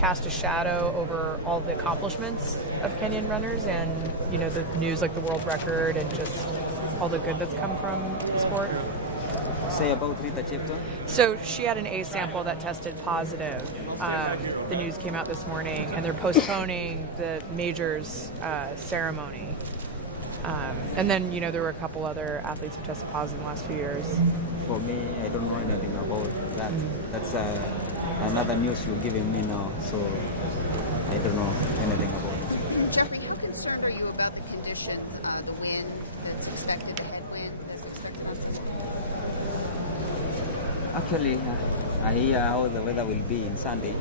cast a shadow over all the accomplishments of Kenyan runners and, you know, the news like the world record and just all the good that's come from the sport. Say about Rita Chepto? So she had an A sample that tested positive. The news came out this morning, and they're postponing the majors ceremony. And then, you know, there were a couple other athletes who tested positive in the last few years. For me, I don't know anything about that. That's another news you're giving me now, so I don't know anything about it. Geoffrey, how concerned are you about the condition, the wind that's expected, the headwind that's expected on this? Actually, I hear how the weather will be in Sunday.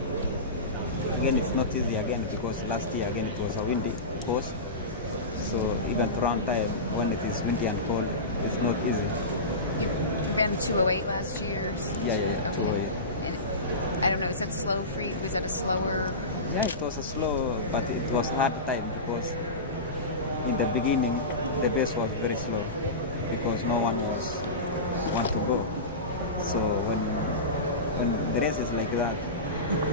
Again, it's not easy again because last year again it was a windy course. So even to run time when it is windy and cold, it's not easy. You ran 2:08 last year. Yeah, 2:08. I don't know, is that slow for you? Was that a slower? Yeah, it was a slow, but it was hard time because in the beginning the pace was very slow because no one want to go. So when the race is like that,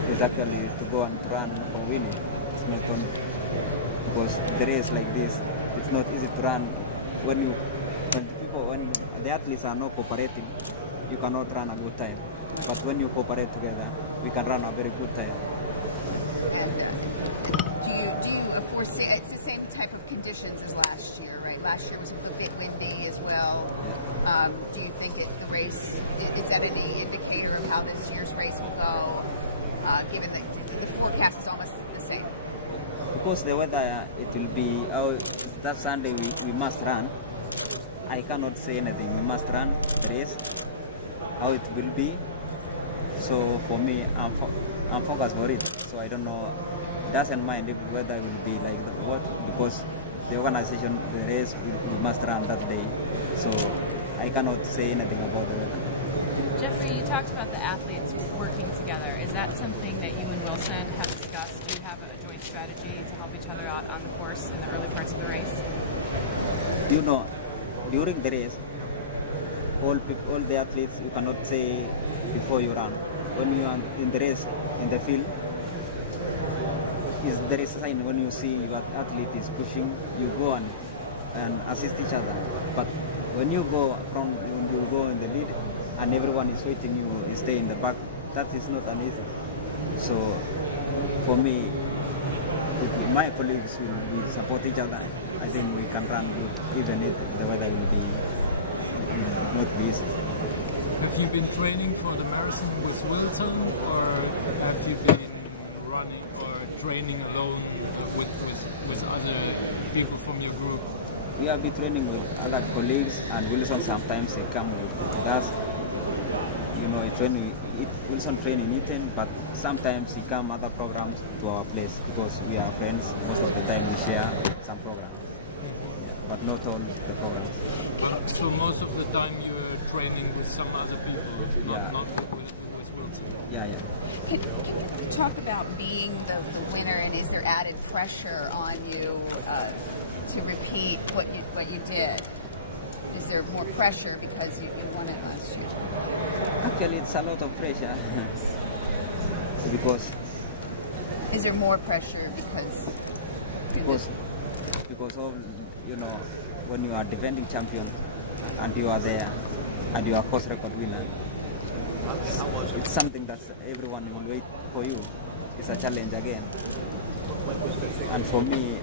it's actually to go and run for winning. It's not on because the race like this, it's not easy to run when the athletes are not cooperating. You cannot run a good time. But when you cooperate together, we can run a very good time. And do you foresee it's the same type of conditions as last year, right? Last year was a bit windy as well. Yeah. Do you think the race is that any indicator of how this year's race will go? Given that the forecast is almost the same. Because the weather, it will be that Sunday we must run. I cannot say anything. We must run the race. How it will be. So for me, I'm focused for it. So I don't know. Doesn't mind if the weather will be like what because the organization, the race, we must run that day. So I cannot say anything about the weather. Geoffrey, you talked about the athletes working together. Is that something that you and Wilson have discussed? Do you have a joint strategy to help each other out on the course in the early parts of the race? You know, during the race, all the athletes, you cannot say before you run. When you are in the race, in the field, there is a sign when you see your athlete is pushing, you go and assist each other. But when you go in the lead and everyone is waiting, you stay in the back, that is not an easy. So for me, if my colleagues will support each other, I think we can run good, even if the weather will be not be easy. Have you been training for the marathon with Wilson, or have you been running or training alone with other people from your group? We have been training with other colleagues, and Wilson sometimes they come with us. You know, Wilson train in Eton, but sometimes he come other programs to our place because we are friends. Most of the time we share some programs, but not all the programs. So most of the time you're training with some other people, not with Wilson. Yeah. Can you talk about being the winner, and is there added pressure on you to repeat what you did? Is there more pressure because you won it last year? Actually, it's a lot of pressure because. Is there more pressure because of when you are defending champion and you are there and you are course record winner, it's something that everyone will wait for you. It's a challenge again. And for me,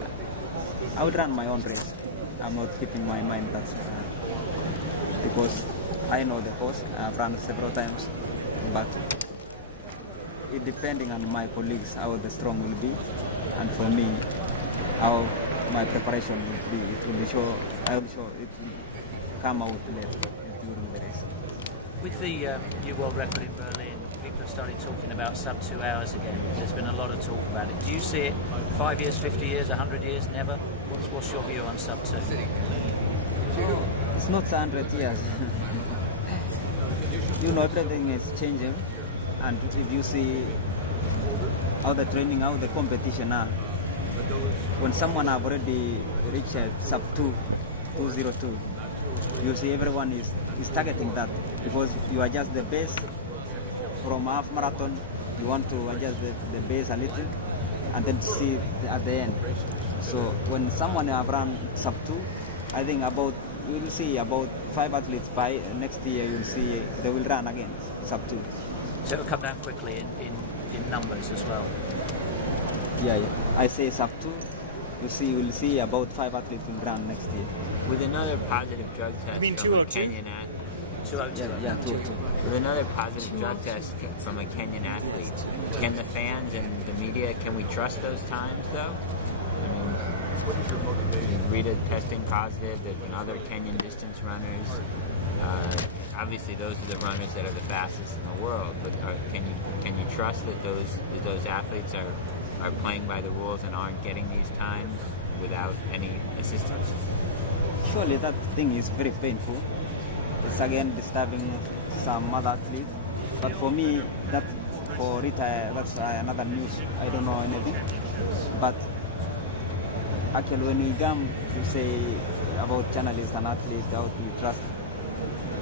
I would run my own race. I'm not keeping my mind that because I know the course. I've run several times, but it depending on my colleagues how the strong will be, and for me how my preparation will be. It will be sure. I will show it will come out later during the race. With the new world record in Berlin, people have started talking about sub 2 hours again. There's been a lot of talk about it. Do you see it 5 years, 50 years, 100 years, never? What's your view on sub 2? It's not 100 years. Everything is changing, and if you see how the training, how the competition are, when someone have already reached sub 202, you see everyone is targeting that because you are just the best from half marathon you want to adjust the base a little, and then see at the end. So when someone have run sub 2, I think you will see about 5 athletes by next year. You will see they will run again sub 2. So it'll come down quickly in numbers as well. Yeah. I say sub 2. You will see about 5 athletes will run next year. With another positive drug test from a Kenyan athlete. 202. Yeah, 202. With another positive drug test from a Kenyan athlete, can the fans and the media, can we trust those times though? I mean, Rita testing positive, there's been other Kenyan distance runners. Obviously those are the runners that are the fastest in the world, but can you trust that those athletes are playing by the rules and aren't getting these times without any assistance? Surely that thing is very painful. It's again disturbing some other athletes. But for me, for Rita, that's another news. I don't know anything. But actually, when you come to say about journalists and athletes, how to trust,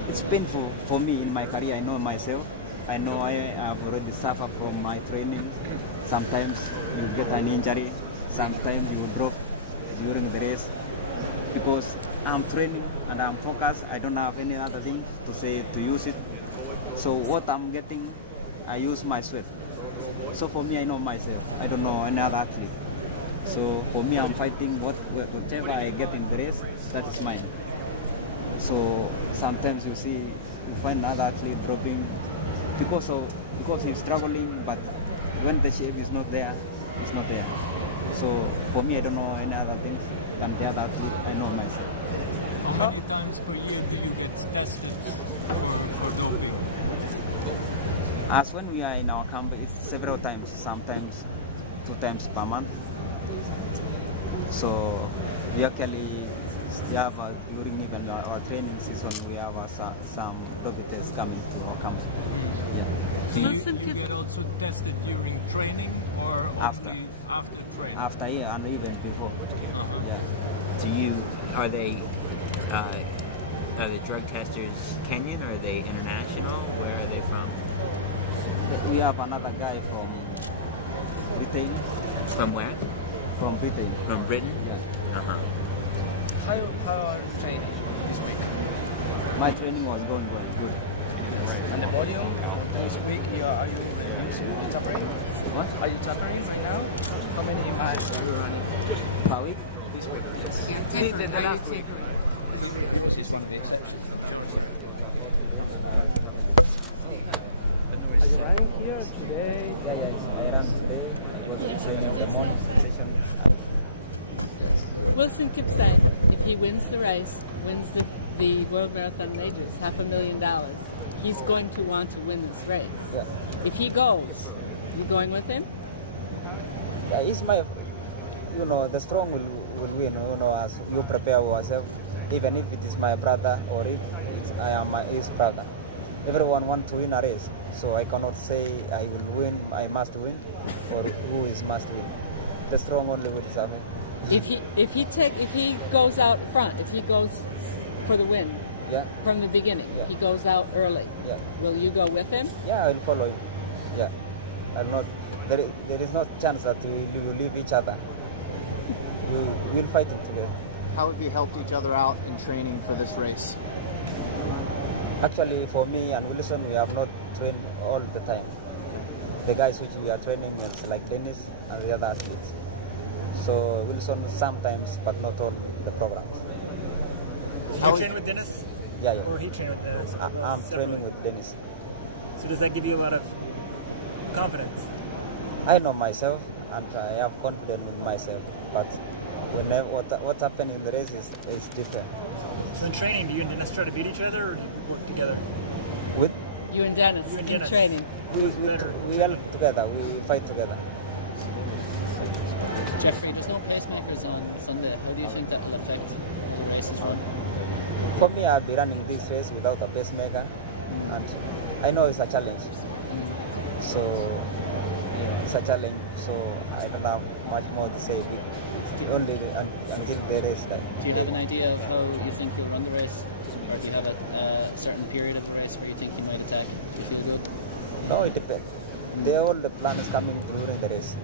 it's painful for me in my career. I know myself. I know I have already suffered from my training. Sometimes you get an injury. Sometimes you drop during the race. Because I'm training and I'm focused. I don't have any other thing to say to use it. So what I'm getting, I use my sweat. So for me, I know myself. I don't know any other athlete. So for me, I'm fighting whatever I get in the race, that is mine. So sometimes you find another athlete dropping because he's struggling, but when the shape is not there, it's not there. So for me, I don't know any other things than the other athlete. I know myself. How many times per year do you get tested for doping? As when we are in our camp, it's several times, sometimes 2 times per month. So we actually have, during even our training season, we have some doping tests coming to our camp. Yeah. Do you get also tested during training or After training? After, yeah, and even before. Yeah. Are the drug testers Kenyan or are they international? Where are they from? We have another guy from Britain. From where? From Britain. From Britain? Yeah. Uh-huh. How are you training this week? My training was going very good. And the podium, this week, are you tapering? What? Are you tapering right now? How many miles are you running? Per week? This week, yes. The last week. Are you running here today? Yeah, I ran today. I was in training in the morning session. Wilson Kipsang, if he wins the race, wins the World Marathon Majors, $500,000, he's going to want to win this race. Yeah. If he goes, you going with him? Yeah, it's my, the strong will win, as you prepare yourself, even if it is my brother or if I am his brother. Everyone wants to win a race, so I cannot say I will win, I must win, or who is must win. The strong only will survive. If he goes out front, if he goes for the win, Yeah. from the beginning, Yeah. he goes out early, Yeah. will you go with him? Yeah, I will follow him. Yeah. I'll not. There is no chance that we will leave each other. We will fight it together. How have you helped each other out in training for this race? Actually, for me and Wilson, we have not trained all the time. The guys which we are training is like Dennis and the other athletes. So Wilson sometimes, but not all the programs. You train with Dennis? Yeah. Or he trained with Dennis? I'm training with Dennis. So does that give you a lot of confidence? I know myself and I have confidence in myself, but whenever what happens in the race is different. So in training, do you and Dennis try to beat each other or do you work together? With You and Dennis You and in Dennis. training. we help together, we fight together. Geoffrey, there's no pacemakers on Sunday. How do you think that will affect the race as well? For me, I'll be running this race without a pacemaker, and I know it's a challenge. So it's a challenge. So I don't have much more to say. It's only until the race time. Do you have an idea of how you think you'll run the race? Or do you have a certain period of the race where you think you might attack if you feel good? No, it depends. they all the plan is coming during the race.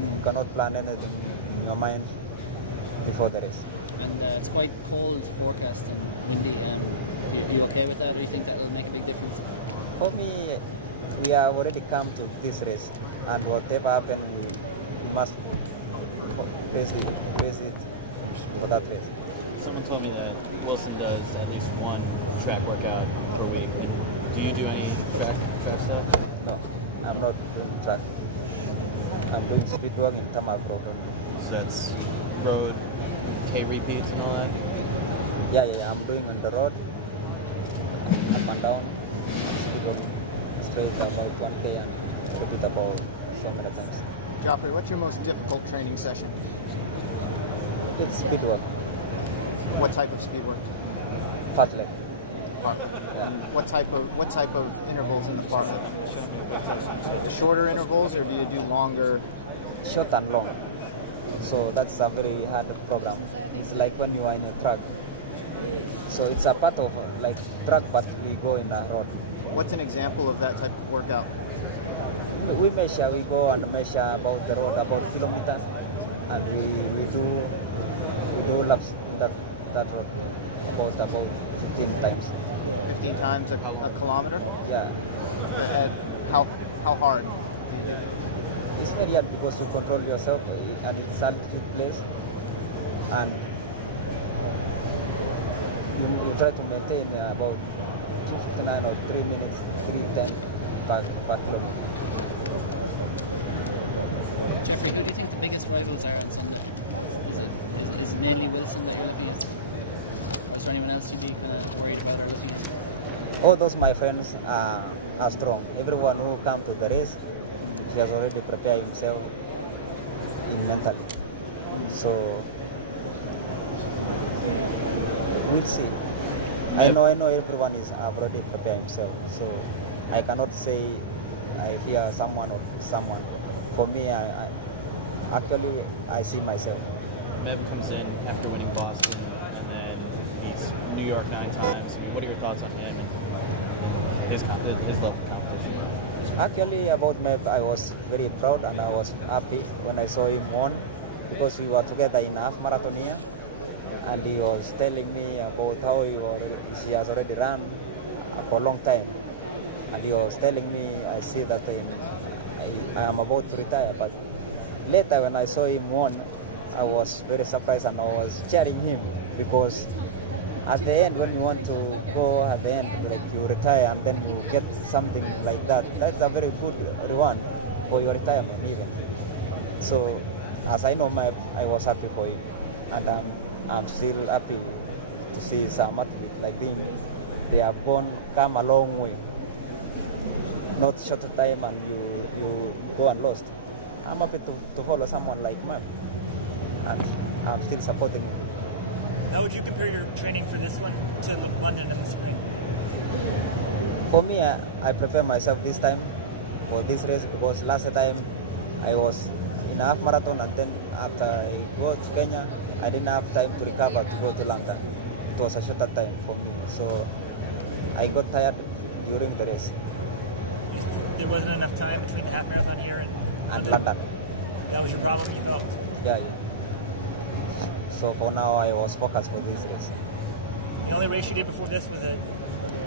You cannot plan anything in your mind before the race. And it's quite cold forecasting. Windy. Are you okay with that? Do you think that will make a big difference? For me, we have already come to this race, and whatever happens, we must face it for that race. Someone told me that Wilson does at least one track workout per week. And do you do any track stuff? No, I'm not doing track. I'm doing speed work in tarmac road. So that's road, K repeats and all that? Yeah, I'm doing on the road, up and down, speed work straight about 1K and repeat about so many times. Geoffrey, what's your most difficult training session? It's speed work. What type of speed work? Fast leg. Yeah. What type of intervals in the fast leg? Shorter intervals, or do you do longer? Short and long. So that's a very hard program. It's like when you are in a truck. So it's a part of like truck, but we go in a road. What's an example of that type of workout? We go and measure about the road, about kilometers, and we do laps that road about 15 times. 15 times a kilometer? Yeah. And how hard? It's very hard because you control yourself at its altitude place, and you try to maintain about 2:59 or 3 minutes, 3:10 per kilometer. Geoffrey, who do you think the biggest rivals are on Sunday? Is it mainly Wilson that you're looking at? Is there anyone else you'd be worried about or looking at? All those my friends are strong. Everyone who come to the race, he has already prepared himself mentally. So we'll see. I know everyone is already prepared himself. So I cannot say I hear someone or someone. For me, I see myself. Mev comes in after winning Boston, and then he's New York 9 times. I mean, what are your thoughts on him and his level of competition? Actually, about Mev, I was very proud and I was happy when I saw him won, because we were together in half marathon here, and he was telling me about how he has already run for a long time, and he was telling me, I see that I am about to retire, but later when I saw him won, I was very surprised and I was cheering him, because at the end, when you want to go at the end, like you retire and then you get something like that, that's a very good reward for your retirement even. So as I know, I was happy for him, and I'm still happy to see some athletes like him. They have come a long way, not short time, and you go and lost. I'm happy to follow someone like Matt, and I'm still supporting him. How would you compare your training for this one to London in the spring? For me, I prepare myself this time for this race, because last time I was in a half marathon, and then after I go to Kenya, I didn't have time to recover to go to London. It was a shorter time for me, so I got tired during the race. There wasn't enough time between the half marathon here and London. That was your problem, you felt? Yeah. So for now, I was focused for this race. The only race you did before this was It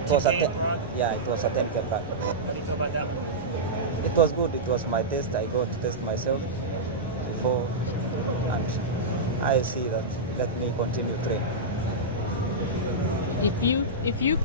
was a 10K in Prague? Yeah, it was a 10K Prague. How do you feel about that one? It was good. It was my test. I go to test myself before, and I see that. Let me continue training. If you